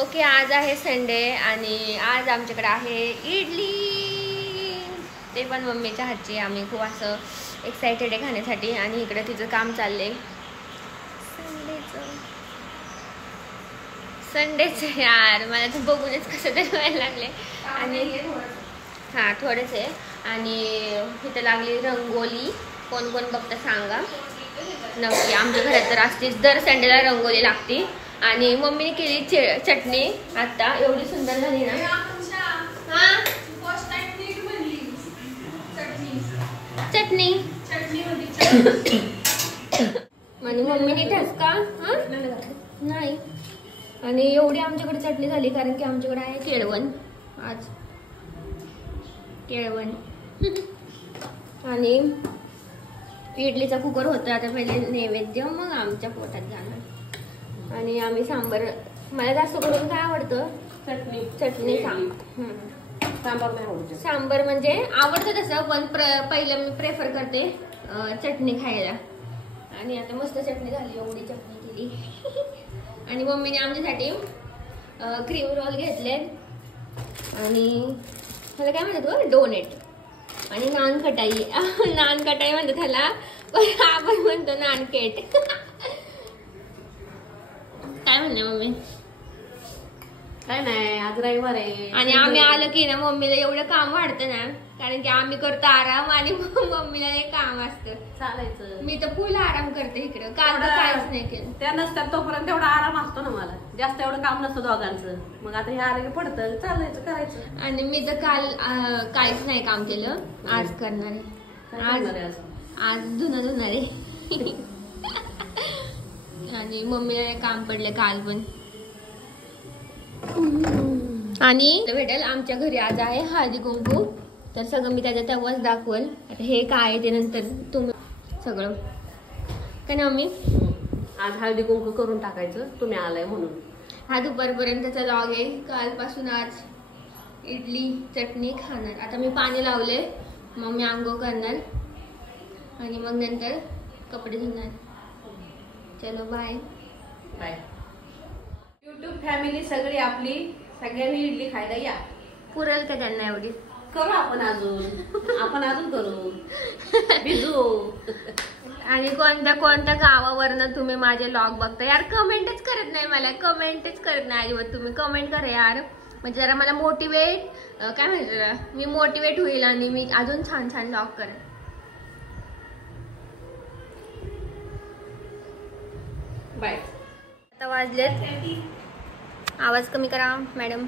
Okay, आज आहे Sunday आणि आज आमच्याकडे आहे इडली, ते पण मम्मीच्या हातची. आम्ही खूप असं एक्सायटेड आहे खाण्यासाठी आणि इकडे तिचं काम चाललंय संडेचं यार, मला तर बघूनच कसं तरी व्हायला लागले. आणि हां थोडेच आहे. आणि इथं लागली रंगोली. कोण कोण बघतं सांगा नक्की. आमच्या घरात तर असतेच, दर संडेला रंगोली लागते. आणि मम्मीने केली चटणी आता, एवढी सुंदर झाली ना. चटणी आणि मम्मीने ठसका नाही. आणि एवढी आमच्याकडे चटणी झाली कारण की आमच्याकडे आहे केळवण. आज केळवण आणि इडलीचा कुकर होता. आता पहिले नैवेद्य, मग आमच्या पोटात जाणार. आणि आम्ही सांबर, मला जास्त करून काय आवडतं, चटणी सांबर नाही आवडतं. सांबर म्हणजे आवडतं तसं, पण पहिलं मी प्रेफर करते चटणी खायला. आणि आता मस्त चटणी झाली, एवढी चटणी केली. आणि मम्मीने आमच्यासाठी क्रीम रोल घेतले आणि त्याला काय म्हणतो डोनेट आणि नान खटाई. नान खटाई म्हणतो त्याला, पण आपण म्हणतो नानकेट. काय म्हणणे मम्मी? काय नाही, आज रविवार आहे. आणि आम्ही आलो की ना मम्मीला एवढं काम वाढतं ना, कारण की आम्ही करतो आराम आणि मम्मीला हे काम असतं. चालायचं. मी तर फुल आराम करते इकडं, काल तर काहीच नाही केलं. त्या नसतात तोपर्यंत तेवढा आराम असतो ना मला, जास्त एवढं काम नसतं दोघांचं. मग आता हे आलं की पडतं, चालायचं, करायचं. आणि मी तर काल काहीच नाही काम केलं, आज करणार आहे. आज धुणं धुणार आहे. आणि मम्मीला काम पडलं काल पण. आणि भेटेल आमच्या घरी आज आहे हळदी कुंकू, तर सगळं मी त्याच्या तेव्हाच दाखवल. आता हे काय आहे ते नंतर तुम्ही सगळं काय ना मम्मी. आज हळदी कुंकू करून टाकायचं, तुम्ही आलाय म्हणून. हा दुपारपर्यंतचा लॉग आहे. कालपासून आज इडली चटणी खाणार. आता मी पाणी लावले, मग मी आंघोळ करणार आणि मग नंतर कपडे धुणार. चलो बाय बाय. युट्यूब फॅमिली सगळी आपली, सगळ्यांनी इडली खायला या. पुरेल का त्यांना एवढी? करू आपण अजून करू, भिजू. आणि कोणत्या गावावरनं तुम्ही माझे लॉग बघता यार? कमेंटच करत नाही मला, कमेंटच करत नाही अजिबात. तुम्ही कमेंट करा यार, म्हणजे जरा मला मोटिवेट, काय म्हणतात, मी मोटिवेट होईल आणि मी अजून छान छान लॉग करेन. बाय. आता वाजलेत, आवाज कमी करा मॅडम.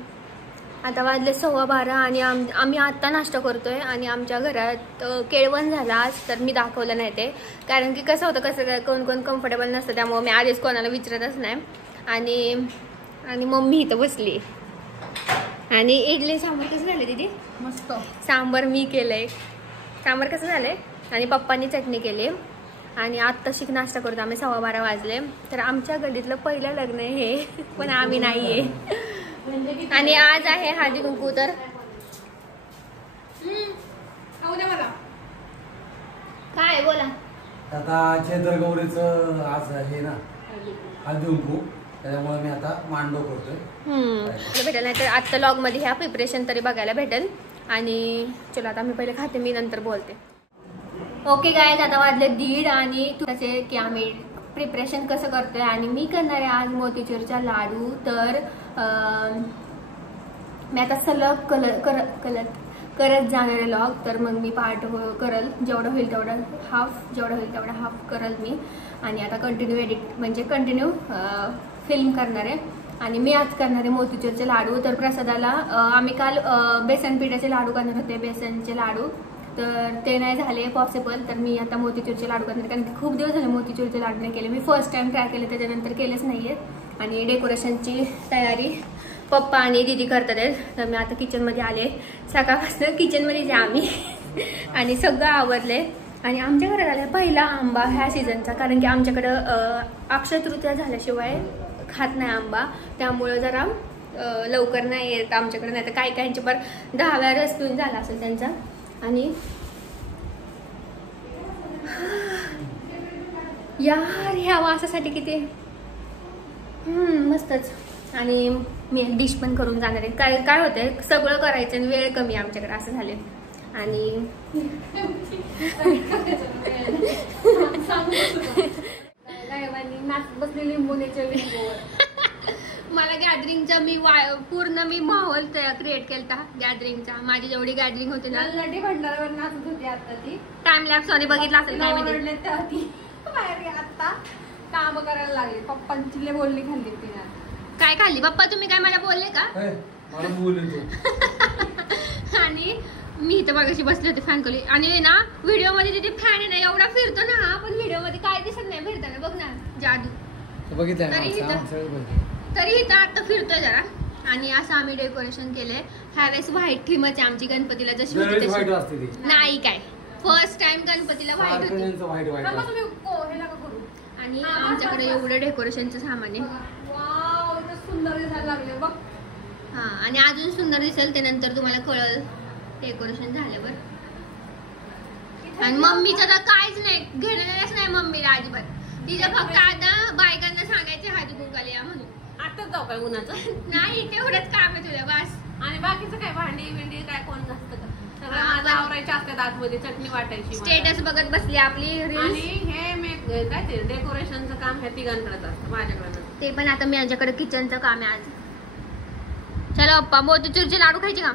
आता वाजले 12:15 आणि आम्ही आत्ता नाश्ता करतोय. आणि आमच्या घरात केळवण झाला आज, तर मी दाखवलं नाही ते, कारण की कसं होतं, कसं कोण कोण कम्फर्टेबल नसतं, त्यामुळे मी आधीच कोणाला विचारतच नाही. आणि मम्मी इथं बसली. आणि इडली सांबार कसं झालं दीदी? मस्त. सांबार मी केलंय. सांबार कसं झालंय? आणि पप्पांनी चटणी केली. आणि आत्ता शिक नाश्ता करतो आम्ही, 12:15 वाजले. तर आमच्या गल्लीतलं पहिलं लग्न आहे हे, पण आम्ही नाहीये. आणि आज आहे हळदी कुंकू. तर काय बोला आता चैत्र गौरीचं आज आहे ना हळदी कुंकू, त्याच्यामुळे मी आता मांडव करतोय. भेटेल नाही तर आजच्या लॉग मध्ये ह्या प्रिपरेशन तरी बघायला भेटेल. आणि चला आता मी पहिले खाते, मी नंतर बोलते. ओके गाईज, आता वाजले 1:30 आणि त्याचे की आम्ही प्रिपरेशन कसं करतोय. आणि मी करणार आहे आज मोतीचूरचा लाडू. तर मी आता सलग करत जाणार आहे लॉग. तर मग मी पार्ट करल, जेवढं होईल तेवढं हाफ करल मी. आणि आता कंटिन्यू एडिट म्हणजे कंटिन्यू फिल्म करणार आहे. आणि मी आज करणार आहे मोतीचूरचे लाडू. तर प्रसादाला आम्ही काल बेसन पिठाचे लाडू करणार होते, बेसनचे लाडू, तर ते नाही झाले पॉसिबल. तर मी आता मोतीचूरचे लाडू करणार, कारण की खूप दिवस झाले मोतीचूरचे लाडू नाही केले. मी फर्स्ट टाइम ट्राय केले, त्याच्यानंतर केलेच नाही आहेत. आणि डेकोरेशनची तयारी पप्पा आणि दीदी करतात आहेत. तर मी आता किचनमध्ये आले, सकाळपासून किचनमध्येच आहे आम्ही. आणि सगळं आवरले. आणि आमच्या घरात आला पहिला आंबा ह्या सीझनचा, कारण की आमच्याकडं अक्षय तृतीया झाल्याशिवाय खात नाही आंबा, त्यामुळं जरा लवकर नाही येत आमच्याकडे. नाही तर काही काहींचे पण 10व्या रसतून झाला असेल त्यांचा. आणि यार ह्या वासासाठी किती मस्तच. आणि मी डिश पण करून जाणार आहे. काय काय होतंय सगळं करायचं आणि वेळ कमी आमच्याकडे असं झाले. आणि बसलेली मुलीच्या मला गॅदरिंगचा पूर्ण मी माहोल क्रिएट केलता गॅदरिंगचा. माझी जेवढी गॅदरिंग होती ना लटी भंडारावर नाचत होती आता ती. टाइम लॅप्स सॉरी बघितला असेल काय माहिती. बाहेर आता काम करायला लागली. पप्पांची लय बोलणी खाल्ली तिने. काय खाल्ली पप्पा तुम्ही काय मला बोलले का? मला बोलले आणि मी इथं मागाशी बसले होते फॅन खोली. आणि ना व्हिडिओ मध्ये तिथे फॅन आहे ना एवढा फिरतो ना हा, पण व्हिडिओ मध्ये काय दिसत नाही फिरताना. बघ ना जादू. बघितलं तरी इथं आता फिरतोय जरा. आणि असं आम्ही डेकोरेशन केलंय. ह्यावेळेस व्हाईट थीमच आहे आमची गणपतीला जशी होती तशी. नाही काय फर्स्ट टाइम गणपतीला व्हाईट होती. आणि आमच्याकडे एवढं डेकोरेशनचं सामान आहे. सुंदर दिसायला लागले बघ. हा आणि अजून सुंदर दिसेल ते नंतर तुम्हाला कळल डेकोरेशन झाल्यावर. आणि मम्मीचं तर काहीच नाही घेणं नाही मम्मीला अजिबात. तिचं फक्त आता बायकांना सांगायचे हळदी कुंकाला या म्हणून. आताच जाऊ काय उन्हाचं नाही तेवढंच काम आहे तुला बस. आणि बाकीचं काय भांडी बिंडी काय कोण नसतं का? सगळं माझं आवरायच्या असतात आतमध्ये चटणी वाटायची. स्टेटस बघत बसली आपली. आणि हे मी काय ते डेकोरेशनचं काम हे तिघांकडेच असतं माझ्याकडे. ते पण आता मी माझ्याकडे किचनचं काम आहे आज. चला पप्पा मोतीचूरचे लाडू खायचे का?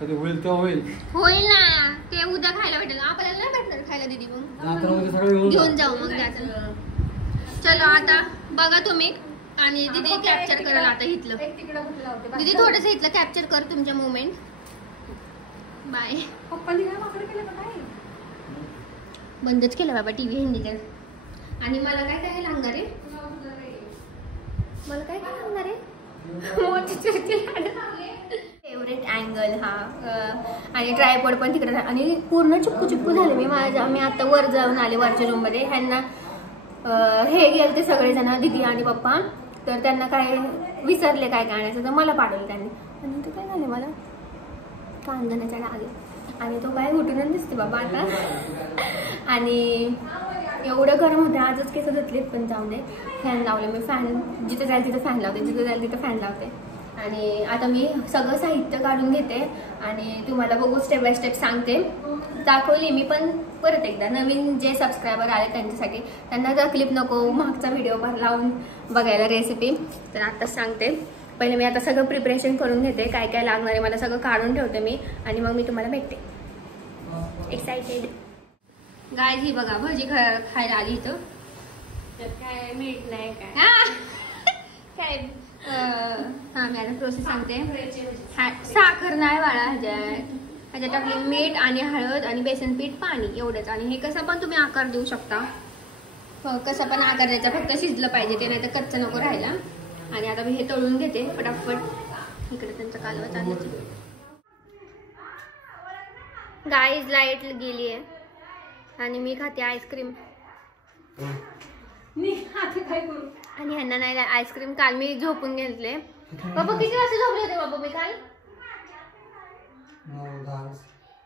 कधी होईल तेव्हा होईल. होईल ना ते उद्या खायला भेटेल. आपल्याला नाही भेटणार खायला दीदी मग घेऊन जाऊ मग त्याचं. चलो आता बघा तुम्ही. आणि दीदी कॅप्चर करायला आता इथलं. दीदी थोडंसं इथलं कॅप्चर कर तुमच्या मुवमेंट. बाय. पप्पांनी काय वाकडं केलं का काय? बंदच केलं बाबा टीव्ही हिंदीचं. आणि मला काय काय लागणार आहे? मला काय काय लागणार आहे? फेवरेट अँगल हा. आणि ट्रायपॉड पण तिकडे. आणि पूर्ण चिपकू चिपकू झाले. मी आता वर जाऊन आले वरच्या रूम मध्ये. ह्यांना हे गेले ते सगळेजण दीदी आणि पप्पा. तर त्यांना काय विसरले काय आणायचं तर मला पाठवलं त्यांनी. आणि तो काय झालं मला कांदण्याच्या डागे. आणि तो काय उठूनच दिसते बाबा आता. आणि एवढं गरम होते आजच केस धुतलेत पण जाऊ दे. फॅन लावले मी. फॅन जिथे जाईल तिथं फॅन लावते जिथे जाईल तिथं फॅन लावते. आणि आता मी सगळं साहित्य काढून घेते आणि तुम्हाला बघू स्टेप बाय स्टेप सांगते. दाखवली मी पण परत एकदा नवीन जे सबस्क्रायबर आले त्यांच्यासाठी. त्यांना जर क्लिप नको मागचा व्हिडिओ पण लावून बघायला रेसिपी तर आताच सांगते. पहिले मी आता सगळं प्रिपरेशन करून घेते. काय काय लागणार आहे मला सगळं काढून ठेवते मी. आणि मग मी तुम्हाला भेटते. एक्साइटेड गाय. ही बघा भजी खायला आली इथं. काय मीठ नाही काय हा मी आता प्रोसेस सांगते. साखर नाही वाळा ह्याच्यात टाकली मीठ आणि हळद आणि बेसन पीठ पाणी एवढंच. आणि हे कसं पण तुम्ही आकार देऊ शकता. कसं पण आकार द्यायचा फक्त शिजलं पाहिजे ते नाही तर कच्चं नको राहायला. आणि आता मी हे तळून घेते फटाफट. इकडे त्यांचा कालवा चाललाच. गाईज लाईट गेली आहे आणि मी खाते आईस्क्रीम. आणि ह्यांना नाही आईस्क्रीम. काल मी झोपून घेतले. बाबा किती वाजता झोपले होते बाबा मी काल?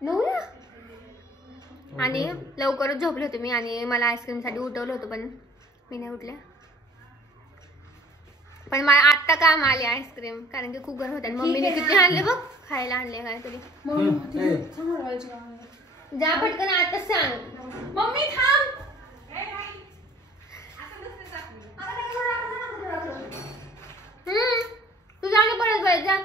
9 ला. आणि लवकरच झोपले होते मी. आणि मला आईस्क्रीम साठी उठवलं होतं पण मी नाही उठले. पण मला आत्ता काम आले आईस्क्रीम कारण की खूप गरम होते. मम्मीने किती आणले बघ खायला आणले काय तरी. जा पटकन आता सांग. मम्मी थांब. तू जाणे परत बाहेर जा.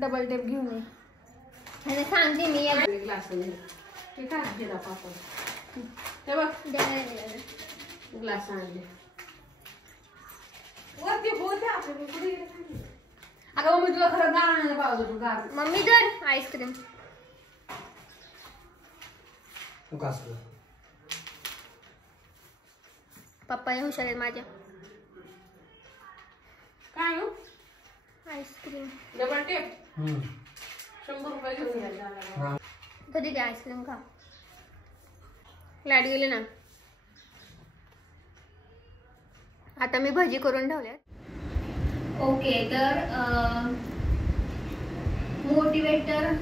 डबल टेप घेऊन ये. सांगते मी ग्लास ग्लास आणले वरती होते आपल्याकडे. अगं मम्मी तुला खरं गार आणायला पाहिजे होतं. गार मम्मी तर आईस्क्रीम. पप्पा हुशार आहेत माझ्या. काय हो आईस्क्रीम डबल टेप 100 रुपये घेऊन घ्यायला. कधी द्या आईस्क्रीम खा. लाईट गेली ना. आता मी भजी करून ठेवले. ओके तर मोटिवेटर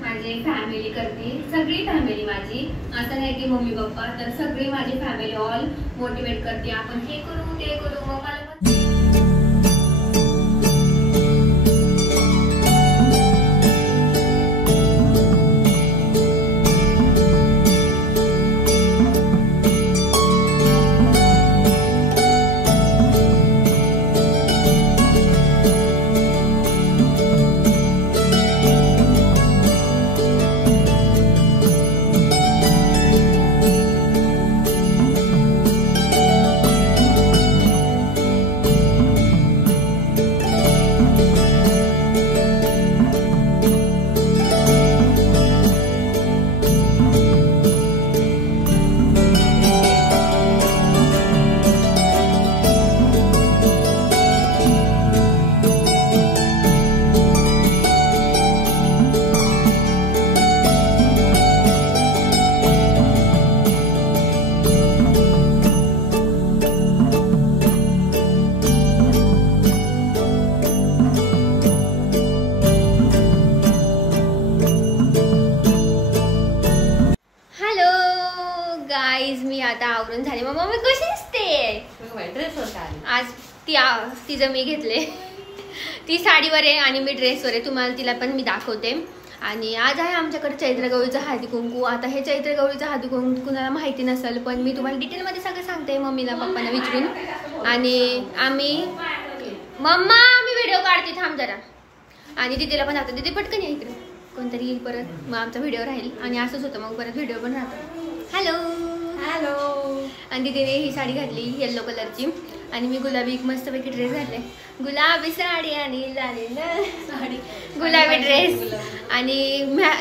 माझी फॅमिली करते, सगळी फॅमिली माझी, असं नाही की मम्मी पप्पा, तर सगळी माझी फॅमिली ऑल मोटिवेट करते आपण हे करू ते करू. मग मला आता आवरून झाले. मग मम्मी कशी दिसते? ड्रेसवर आज तिचं मी घेतले. ती साडीवर आहे आणि मी ड्रेसवर आहे. तुम्हाला तिला पण मी दाखवते. आणि आज आहे आमच्याकडे चैत्रगौरीचं हळदी कुंकू. आता हे चैत्रगौरीचं हळदी कुंकू कुणाला माहिती नसेल, पण मी तुम्हाला डिटेलमध्ये सगळं सांगते मम्मीला पप्पांना विचारून. आणि आम्ही मम्मा मी व्हिडिओ काढते थांब जरा. आणि दीदीला पण आता दीदी पटकन या इकडे, कोणतरी येईल परत, मग आमचा व्हिडिओ राहील. आणि असंच होतं मग परत व्हिडिओ पण राहतो. Hello hello. आणि दीदीने ही साडी घातली येल्लो कलरची आणि मी गुलाबी मस्तपैकी ड्रेस घातले. गुलाबी साडी आणि साडी गुलाबी ड्रेस. आणि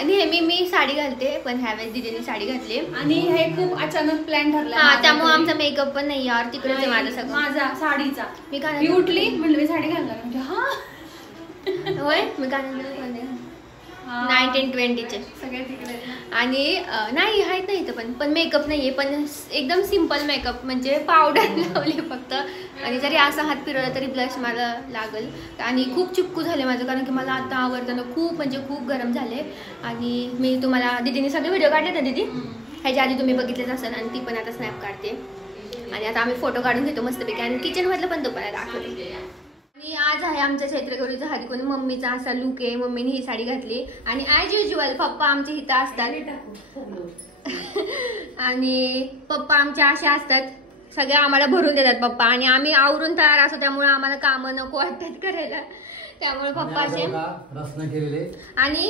नेहमी मी साडी घालते, पण ह्यावेळेस दीदीने साडी घातली. आणि हे खूप अचानक प्लॅन ठरला. हा, त्यामुळे आमचा मेकअप पण नाही यार, तिकडेच आहे माझं सगळं. माझा साडीचा मी मी उठली म्हणलं मी साडी घालणार म्हणजे हा होय मी गाणं 1920चे सगळे तिकडे. आणि नाही आहेत नाही इथं पण मेकअप नाहीये, पण एकदम सिम्पल मेकअप म्हणजे पावडर लावली फक्त. आणि जरी असा हात फिरवला तरी ब्लश मला लागल. आणि खूप चिपकू झाले माझं, कारण की मला आता आवडताना खूप म्हणजे खूप गरम झाले. आणि मी तुम्हाला दीदीने सगळे व्हिडिओ काढले ना दीदी, ह्याच्या आधी तुम्ही बघितलेच असेल. आणि ती पण आता स्नॅप काढते. आणि आता आम्ही फोटो काढून घेतो मस्तपैकी. आणि किचनमधलं पण तुम्हाला दाखवते. आणि आज आहे आमच्या चैत्रगौरीचा हळदी कुंकू. मम्मीचा असा लुक आहे. मम्मीने ही साडी घातली. आणि ॲज युज्युअल पप्पा आमचे इथं असतात. आणि पप्पा आमच्या अशा असतात, सगळ्या आम्हाला भरून देतात पप्पा. आणि आम्ही आवरून तयार असतो, त्यामुळे आम्हाला कामं नको वाटतात करायला. त्यामुळे पप्पा असे रसना केलेले. आणि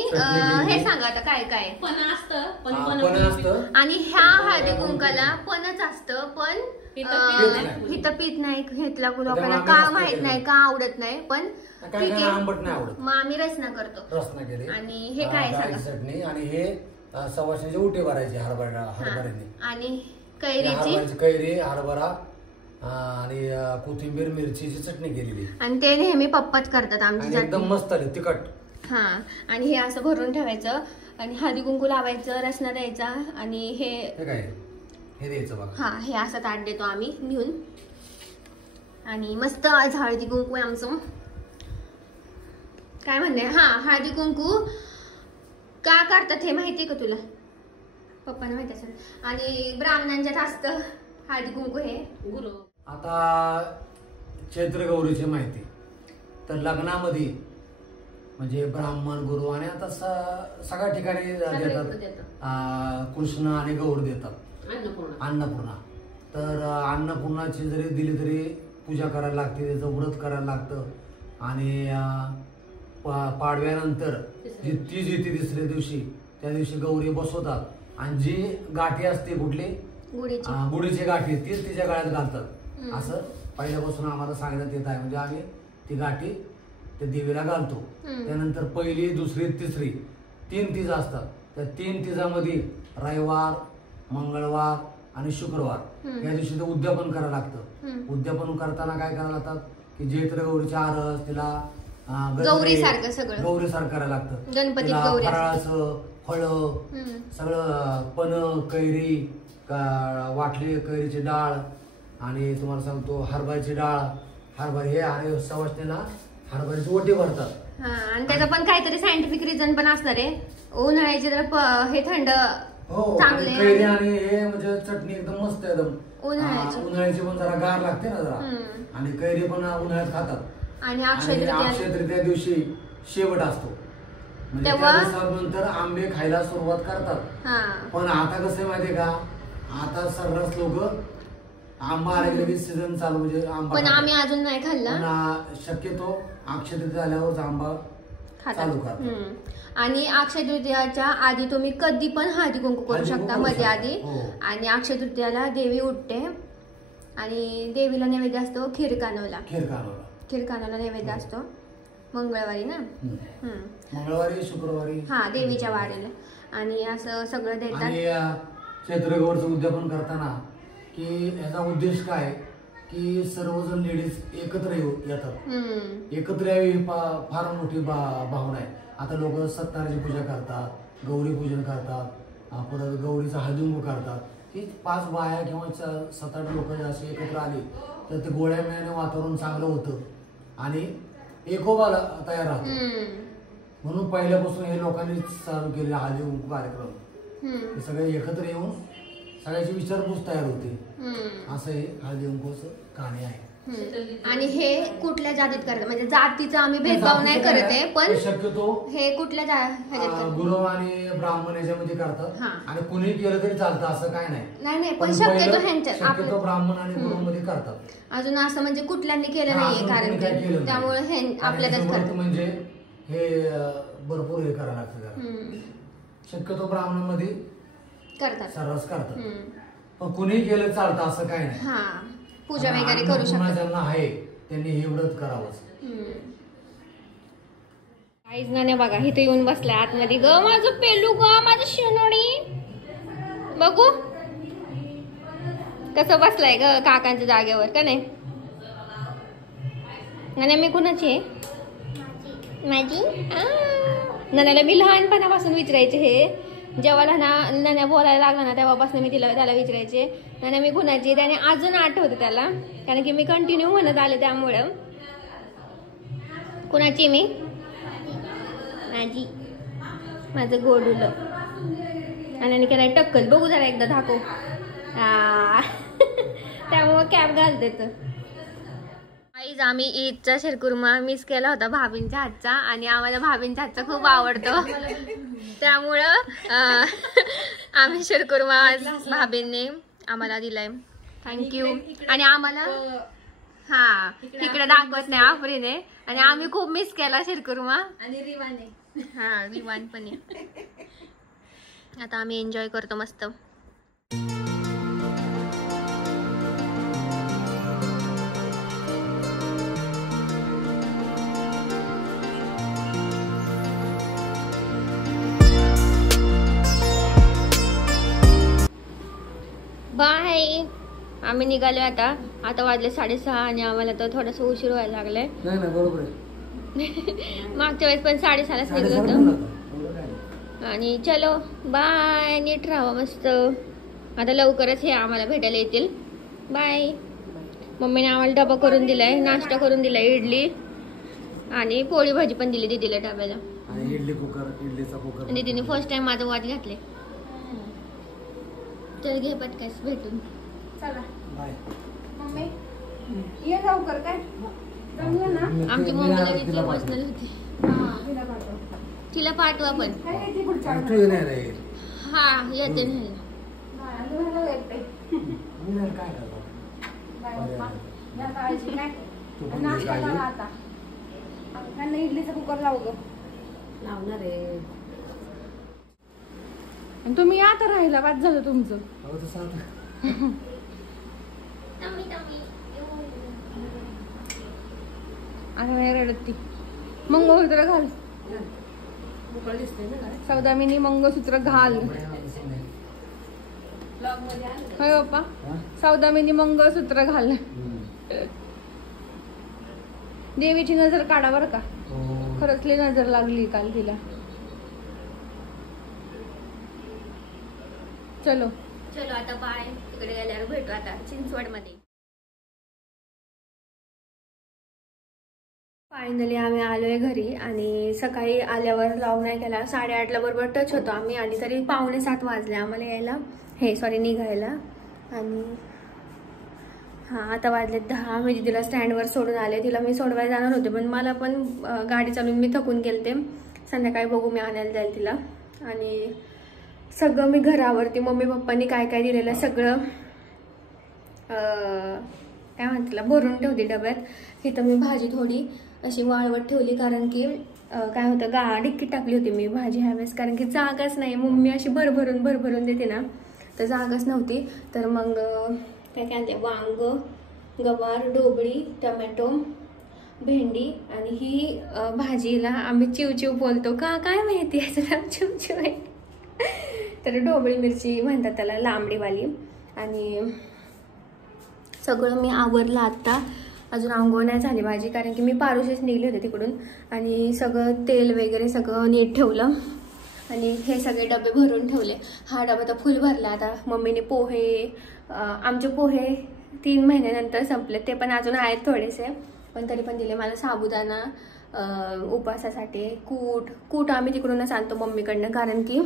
हे सांगा आता काय काय पण असतं आणि ह्या हळदी कुंकाला पणच असतं, पण हिथं पीत नाही. घेतला लोकांना का माहित नाही, का आवडत नाही, पण ठीक आहे मग आम्ही रसना करतो. रसना केली. आणि हे काय सांगा. चटणी आणि हे सवाशणीचे उठे भरायचे हरभऱ्याने. आणि कैरीची कैरी हरभरा आणि कोथिंबीर मिरचीची चटणी केलेली. आणि ते नेहमी पप्पाच करतात आमची. एकदम मस्त आले तिखट. हा, आणि हे असं भरून ठेवायचं आणि हळदी कुंकू लावायचं, रसना द्यायचा. आणि हे काय हे द्यायचं बघा. हा, हे असं ताट देतो आम्ही घेऊन. आणि मस्त आज हळदी कुंकू आहे आमचं. काय म्हणणे, हा हळदी कुंकू का करतात हे माहितीये का तुला? पप्पाने माहिती असेल. आणि ब्राह्मणांच्यात असतं हळदी कुंकू हे. आता चैत्रगौरीची माहिती तर लग्नामध्ये म्हणजे ब्राह्मण गुरु आणि आता सगळ्या ठिकाणी देतात. कृष्ण आणि गौर देतात अन्नपूर्णा. तर अन्नपूर्णाची जरी दिली तरी पूजा करायला लागते, त्याचं व्रत करायला लागतं. आणि पाडव्यानंतर जी तीज येते तिसऱ्या दिवशी, त्या दिवशी गौरी बसवतात. आणि जी गाठी असते कुठली गुढीची गाठी तीच तिच्या गळ्यात घालतात. असं पहिल्यापासून आम्हाला सांगण्यात येत आहे. म्हणजे आम्ही ती गाठी त्या देवीला घालतो. त्यानंतर पहिली दुसरी तिसरी 3 तीज असतात. त्या 3 तिजामध्ये रविवार, मंगळवार आणि शुक्रवार या दिवशी ते उद्यापन करायला लागतं. उद्यापन करताना काय करायला लागतात की चैत्रगौरीच्या आरस, तिला गौरी सारखं सगळं गौरी सारखं करायला लागतं. गणपती गौरी फराळाचं फळ सगळं, पण कैरी, वाटली कैरीची डाळ आणि तुम्हाला सांगतो हरभऱ्याची डाळ, हरभरे हे आणि सवासणीला हरभऱ्याची ओटी भरतात. आणि त्याचं पण काहीतरी सायंटिफिक रिझन पण असणार आहे. उन्हाळ्याचे तर हे थंड हो चांगले कैरी आणि हे म्हणजे चटणी एकदम मस्त एकदम. उन्हाळ्याची. उन्हाळ्याची पण जरा गार लागते ना जरा. आणि कैरी पण उन्हाळ्यात खातात. आणि अक्षय तृतीया दिवशी शेवट असतो म्हणजे त्या दिवसानंतर आंबे खायला सुरुवात करतात. पण आता कसं आहे माहितीये का, आता सर्रास लोक आंबा आले लगेच सीझन चालू म्हणजे आंबा पण आम्ही अजून नाही खाल्ला. शक्यतो अक्षय तृतीया झाल्यावर आंबा चालू करतात. आणि अक्षय तृतीयाच्या आधी तुम्ही कधी पण हळदी कुंकू करू शकता मध्ये आधी. आणि अक्षय तृतीयाला देवी उठते आणि देवीला नैवेद्य असतो खीर कानवला नैवेद्य असतो मंगळवारी ना. मंगळवारी शुक्रवारी हा देवीच्या वाडीला. आणि असं सगळं देतात. आणि चैत्रगौरचं उद्यापन करताना की याचा उद्देश काय की सर्वजण लेडीज एकत्र येतात. एकत्र यावी ही फार मोठी भावना आहे. आता लोक सत्यानारायणाची पूजा करतात, गौरी पूजन करतात, परत गौरीचा हळदीकुंकू करतात. ही 5 बाया किंवा 7-8 लोक असे एकत्र आले तर ते गोळ्या मिळाने वातावरण चांगलं होतं आणि एकोपा तयार राहतो. म्हणून पहिल्यापासून हे लोकांनी चालू केले हळदीकुंकू कार्यक्रम. सगळे एकत्र येऊन सगळ्याची विचारपूस तयार होते. असं हे हळदीकुंकूचं कहाणी आहे. आणि हे कुठल्या जातीत करतात म्हणजे जातीचा आम्ही भेदभाव नाही करत आहे, पण शक्यतो हे कुठल्या गुरु आणि ब्राह्मण याच्यामध्ये करतात. आणि कुणी केलं तरी चालतं असं काय नाही. पण शक्यतो ब्राह्मण आणि गुरु मध्ये करतात. अजून असं म्हणजे कुठल्यांनी केलं नाहीये कारण त्यामुळे हे आपल्यालाच करतात. म्हणजे हे भरपूर हे करायला लागतं. शक्यतो ब्राह्मणांमध्ये करतात, सर्रास करतात. पण कुणी केलं चालतं असं काय नाही. पूजा वगैरे करू शकतात. ज्यांना आहे त्यांनी हे व्रत करावं. काहीच नाही बघा इथे येऊन बसलाय आतमध्ये. ग माझं पेलू ग माझं शिवनोडी बघू कसं बसलाय ग काकांच्या जागेवर का नाही. नाण्या मी कुणाची आहे माझी. नाण्याला मी लहानपणापासून विचारायचे हे जेव्हा नाण्या बोलायला लागला ना तेव्हापासून मी त्याला विचारायचे नाण्या मी कुणाची. त्याने अजून आठवतं त्याला कारण की मी कंटिन्यू म्हणत आले त्यामुळं. कुणाची मी माझी माझं गोडूलं. आणि केलाय टक्कल बघू जरा एकदा दाखव. त्यामुळं कॅप घालते तर. आईज आम्ही ईदचा शिरकुर्मा मिस केला होता भाभींच्या हातचा आणि आम्हाला भाभींच्या हातचा खूप आवडतो त्यामुळं आम्ही शिरकुर्मा भाभींनी आम्हाला दिलाय. थँक्यू. आणि आम्हाला इकडे दाखवत नाही आफ्रीने आणि आम्ही खूप मिस केला शिरकुर्मा आणि रिवाने. रिवान पण आता आम्ही एन्जॉय करतो मस्त. बाय. आम्ही निघालो आता वाजले 6:30 आणि आम्हाला तर थोडासा उशीर व्हायला लागलाय. बरोबर मागच्या वेळेस पण 6:30लाच निघलो होतो. आणि चलो बाय. नीट राहा मस्त. आता लवकरच हे आम्हाला भेटायला येतील. बाय. मम्मीने आम्हाला डबा करून दिलाय, नाश्ता करून दिलाय, इडली आणि पोळी भाजी पण दिली दीदीला डब्याला. दीदीने फर्स्ट टाइम माझं वाद घातले. तर घे पटकन भेटून. चला बाय मम्मी. ये लवकर काय आमची मम्मी लगेच इमोशनल होती. तिला पाठवा पण. येते नाही. इडलीचा कुकर लावणार आहे. तुम्ही आता राहिला बाद झालं तुमचं. आता नाही रडत ती. मंगळसूत्र घाल. सौदामिनी मंगळसूत्र घाल. होय बाप्पा सौदामिनी मंगळसूत्र घाल. देवीची नजर काढा बरं का. खरंच लई नजर लागली काल तिला. चलो आता बाय. तिकडे गेल्यावर भेटू आता चिंचवड मध्ये. फायनली आम्ही आलोय घरी आणि सकाळी आल्यावर लॉग नाही केला. 8:30ला बरोबर टच होतो आम्ही आणि तरी 6:45 वाजले आम्हाला यायला, निघायला. आणि हां आता वाजले 10. मी तिला स्टँडवर सोडून आले. तिला मी सोडवायला जाणार होते पण मला पण गाडी चालवून मी थकून गेलते. संध्याकाळी बघू मी आणायला जाईल तिला. आणि सगळं मी घरावरती मम्मी पप्पांनी काय काय दिलेलं सगळं काय म्हणते भरून ठेवते डब्यात. इथं मी भाजी थोडी अशी वाळवत ठेवली कारण की काय होतं डिक्कीत टाकली होती मी भाजी ह्यावेळेस कारण की जागाच नाही. मम्मी अशी भरभरून देते ना तर जागाच नव्हती. तर मग काय आणते वांग, गवार, ढोबळी, टमॅटो, भेंडी आणि ही भाजीला आम्ही चिवचिव बोलतो का काय माहिती याचं नाव चिवचिव आहे. तर ढोबळी मिरची म्हणतात त्याला, लांबडीवाली. आणि सगळं मी आवरलं आत्ता. अजून आंघोळ नाही झाली माझी कारण की मी पारुशीच निघले होते तिकडून. आणि सगळं तेल वगैरे सगळं नीट ठेवलं आणि हे सगळे डबे भरून ठेवले. हा डबा तर फुल भरला. आता मम्मीने पोहे, आमचे पोहे 3 महिन्यानंतर संपले, ते पण अजून आहेत थोडेसे पण तरी पण दिले. मला साबुदाणा उपवासासाठी, कूट आम्ही तिकडूनच आणतो मम्मीकडनं कारण की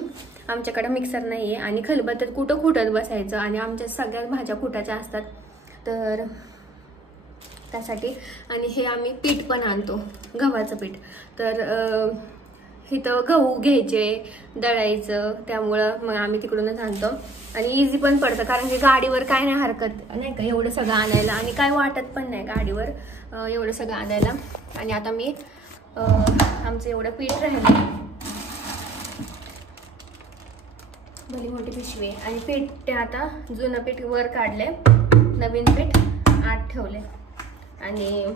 आमच्याकडे मिक्सर नाही आहे आणि खलबत्त्यात कुठं खुटत बसायचं आणि आमच्या सगळ्याच भाज्या खुटाच्या असतात तर त्यासाठी. आणि हे आम्ही पीठ पण आणतो, गव्हाचं पीठ. तर इथं गहू घ्यायचे, दळायचं, त्यामुळं मग आम्ही तिकडूनच आणतो. आणि इझी पण पडतं कारण की गाडीवर काय नाही हरकत नाही का एवढं सगळं आणायला आणि काय वाटत पण नाही गाडीवर एवढं सगळं आणायला. आणि आता मी आमचं एवढं पीठ राहिलं, भली मोठी पिशवी आणि पीठ ते आता जुनं पीठ वर काढले, नवीन पीठ आत ठेवले. आणि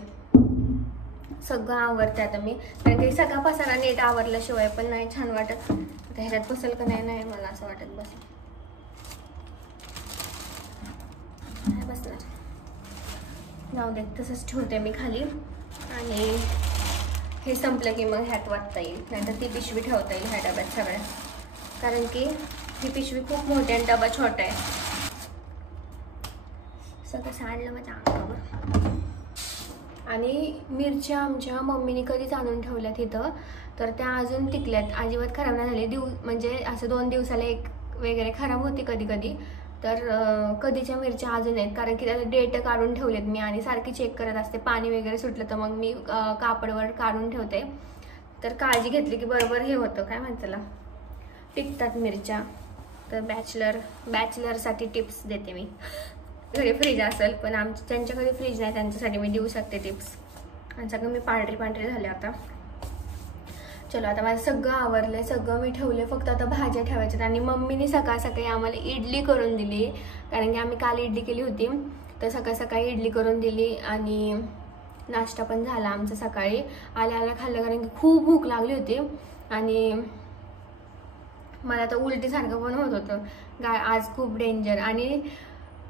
सगळं आवरते आता मी कारण की सगळा पसारा नीट आवरल्याशिवाय पण नाही छान वाटत. आता ह्याच्यात बसेल का नाही मला असं वाटत बसणार. जाऊ दे तसंच ठेवते मी खाली. आणि हे संपलं की मग ह्यात वाटता येईल, नाहीतर ती पिशवी ठेवता येईल ह्या डब्यात सगळ्या कारण की ही पिशवी खूप मोठी आणि डबा छोटा आहे. सगळं सांडलं माझ्या अंगावर. आणि मिरच्या आमच्या मम्मीने कधीच आणून ठेवल्यात इथं तर त्या अजून टिकल्यात, अजिबात खराब नाही झाले. म्हणजे असं 2 दिवसाला एक वगैरे खराब होते कधी कधी. तर कधीच्या मिरच्या अजून आहेत कारण की त्याला डेट काढून ठेवलेत मी आणि सारखी चेक करत असते. पाणी वगैरे सुटलं तर मग मी कापडवर काढून ठेवते. तर काळजी घेतली की बरोबर हे होतं काय म्हणतात त्याला, टिकतात मिरच्या. तर बॅचलरसाठी टिप्स देते मी. घरी फ्रीज असेल पण ज्यांच्या घरी फ्रीज नाही त्यांच्यासाठी मी देऊ शकते टिप्स. आणि सगळं मी पांढरे झाले आता. चलो आता माझं सगळं आवरलं आहे, सगळं मी ठेवले, फक्त आता भाज्या ठेवायच्यात. आणि मम्मीने सकाळी आम्हाला इडली करून दिली कारण की आम्ही काल इडली केली होती. तर सकाळी इडली करून दिली आणि नाश्ता पण झाला आमचा सकाळी. आल्या खाल्लं कारण की खूप भूक लागली होती. आणि मला तर उलटीसारखं पण होत होतं आज खूप डेंजर. आणि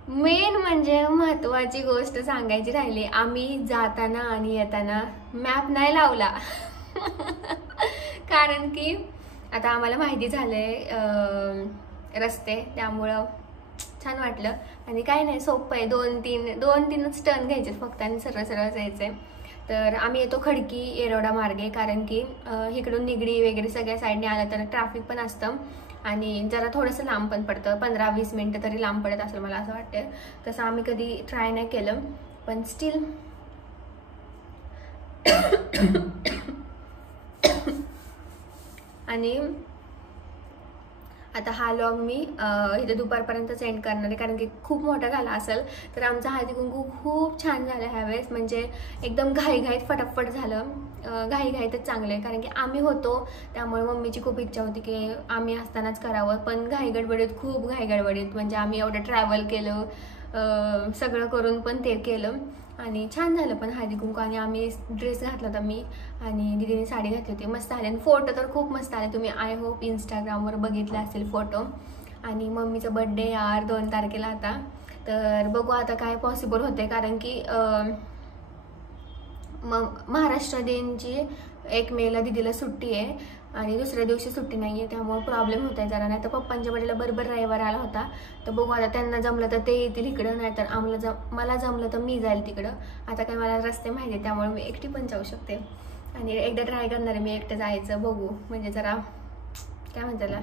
मेन म्हणजे महत्त्वाची गोष्ट सांगायची राहिली, आम्ही जाताना आणि येताना मॅप नाही लावला कारण की आता आम्हाला माहिती झालंय रस्ते, त्यामुळं छान वाटलं. आणि काही नाही, सोपं आहे. 2-3च टर्न घ्यायचे फक्त आणि सरळ जायचंय. तर आम्ही येतो खडकी येरवडा मार्गे कारण की इकडून निगडी वगैरे सगळ्या साईडने आलं तर ट्रॅफिक पण असतं आणि जरा थोडंसं लांब पण पडतं, 15-20 मिनटं तरी लांब पडत असेल मला असं वाटतं. तसं आम्ही कधी ट्राय नाही केलं पण स्टील आणि आता हा लॉग मी इथे दुपारपर्यंत सेंड करणार आहे कारण की खूप मोठा झाला असेल. तर आमचा हळदी कुंकू खूप छान झाला ह्यावेळेस, म्हणजे एकदम घाईघाईत फटाफट झालं. घाईघाईतच चांगलं आहे कारण की आम्ही होतो त्यामुळे मम्मीची खूप इच्छा होती की आम्ही असतानाच करावं. पण खूप घाईगडबडीत म्हणजे आम्ही एवढं ट्रॅव्हल केलं, सगळं करून पण ते केलं आणि छान झालं पण हळदी कुंकू. आणि आम्ही ड्रेस घातला होता मी आणि दीदीने साडी घातली होती, मस्त आले. आणि फोटो तर खूप मस्त आले, तुम्ही आय होप इंस्टाग्रामवर बघितले असेल फोटो. आणि मम्मीचा बड्डे 2 तारखेला आता, तर बघू आता काय पॉसिबल होते कारण की महाराष्ट्र दिनची 1 मेला दीदीला सुट्टी आहे आणि दुसऱ्या दिवशी सुट्टी नाही आहे, त्यामुळे प्रॉब्लेम होत आहे जरा. नाही तर पप्पांच्या बड्डेला बरोबर रविवार आला होता. तर बघू आता त्यांना जमलं तर ते येतील इकडं, नाही तर मला जमलं तर मी जाईल तिकडं. आता काय मला रस्ते माहिती आहे त्यामुळे मी एकटी पण जाऊ शकते. आणि एकदा ट्राय करणार आहे मी एकटं जायचं, बघू म्हणजे जरा काय म्हणताला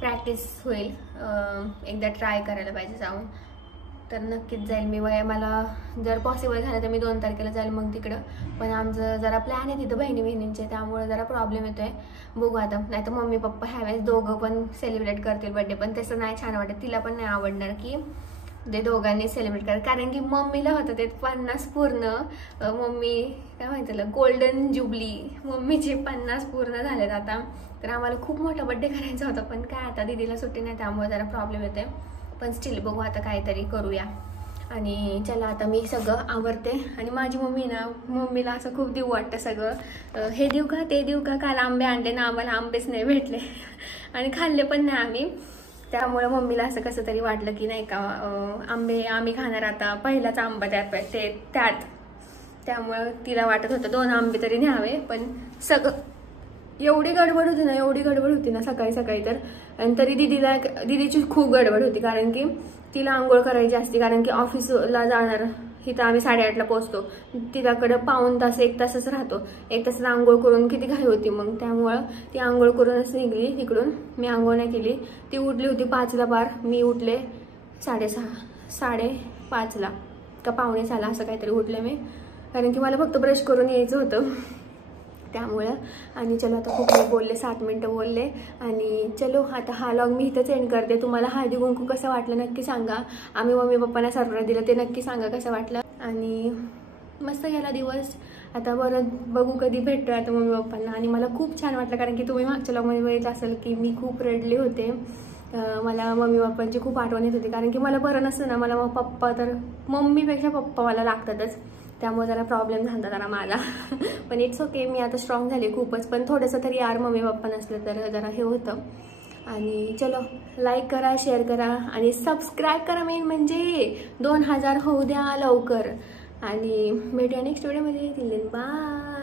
प्रॅक्टिस होईल. एकदा ट्राय करायला पाहिजे जाऊन, तर नक्कीच जाईल मी. मला जर पॉसिबल झालं तर मी 2 तारखेला जाईल मग तिकडं. पण आमचं जरा प्लॅन आहे तिथं बहिणींचे, त्यामुळे जरा प्रॉब्लेम येतो आहे. बघू आता. नाही तर मम्मी पप्पा ह्यावेळेस दोघं पण सेलिब्रेट करतील बड्डे, पण तसं नाही छान वाटत. तिला पण नाही आवडणार की ते दोघांनी सेलिब्रेट करा, कारण की मम्मीला होतं ते 50 पूर्ण. मम्मी काय म्हणतात गोल्डन जुबली, मम्मीचे 50 पूर्ण झालेत आता. तर आम्हाला खूप मोठा बड्डे करायचा होता, पण काय आता दीदीला सुट्टी नाही त्यामुळे जरा प्रॉब्लेम येते. पण स्टील बघू आता काहीतरी करूया. आणि चला आता मी सगळं आवरते. आणि माझी मम्मीला असं खूप देऊ वाटतं सगळं, हे देऊ का ते देऊ का, काल आंबे आणले ना, आम्हाला आंबेच नाही भेटले आणि खाल्ले पण नाही आम्ही. त्यामुळे मम्मीला असं कसं तरी वाटलं की नाही का आंबे आम्ही खाणार आता, पहिलाच आंबा त्यात. त्यामुळं तिला वाटत होतं 2 आंबे तरी न्यावे. पण सगळं एवढी गडबड होती ना सकाळी सकाळी तर. आणि तरी दीदीची खूप गडबड होती, कारण की तिला आंघोळ करायची असते, कारण की ऑफिसला जाणार. इथं आम्ही 8:30ला पोहोचतो, तिच्याकडं पाऊण तास 1 तासच राहतो. 1 तासात आंघोळ करून किती घाई होती मग. त्यामुळं ती आंघोळ करूनच निघली तिकडून. मी आंघोळ नाही केली. ती उठली होती 5ला पार, मी उठले 5:30ला का 5:45 असं काहीतरी उठले मी, कारण की मला फक्त ब्रश करून यायचं होतं त्यामुळं. आणि चलो आता खूप वेळ बोलले, 7 मिनटं बोलले. आणि चलो आता हा व्लॉग मी इथंच एंड करते. तुम्हाला हळदी कुंकू कसं वाटलं नक्की सांगा. आम्ही मम्मी पप्पांना सरप्राईज दिलं ते नक्की सांगा कसं वाटलं. आणि मस्त गेला दिवस. आता बरं बघू कधी भेटतो आता मम्मी पप्पांना. आणि मला खूप छान वाटलं, कारण की तुम्ही मागच्या व्लॉगमध्ये बघितलं असेल की मी खूप रडले होते. मला मम्मी पप्पांची खूप आठवण येत होती, कारण की मला बरं नसतं ना, मला पप्पा तर मम्मीपेक्षा पप्पा मला लागतातच. त्यामुळे जरा प्रॉब्लेम झाला जरा माझा पण इट्स ओके, मी आता स्ट्रॉंग झाले खूपच. पण थोडंसं तरी यार मम्मी पप्पा नसलं तर जरा हे होतं. आणि चलो लाईक करा, शेअर करा आणि सबस्क्राईब करा. मेन म्हणजे 2000 होऊ द्या लवकर. आणि भेटूया नेक्स्ट व्हिडिओमध्ये. बाय.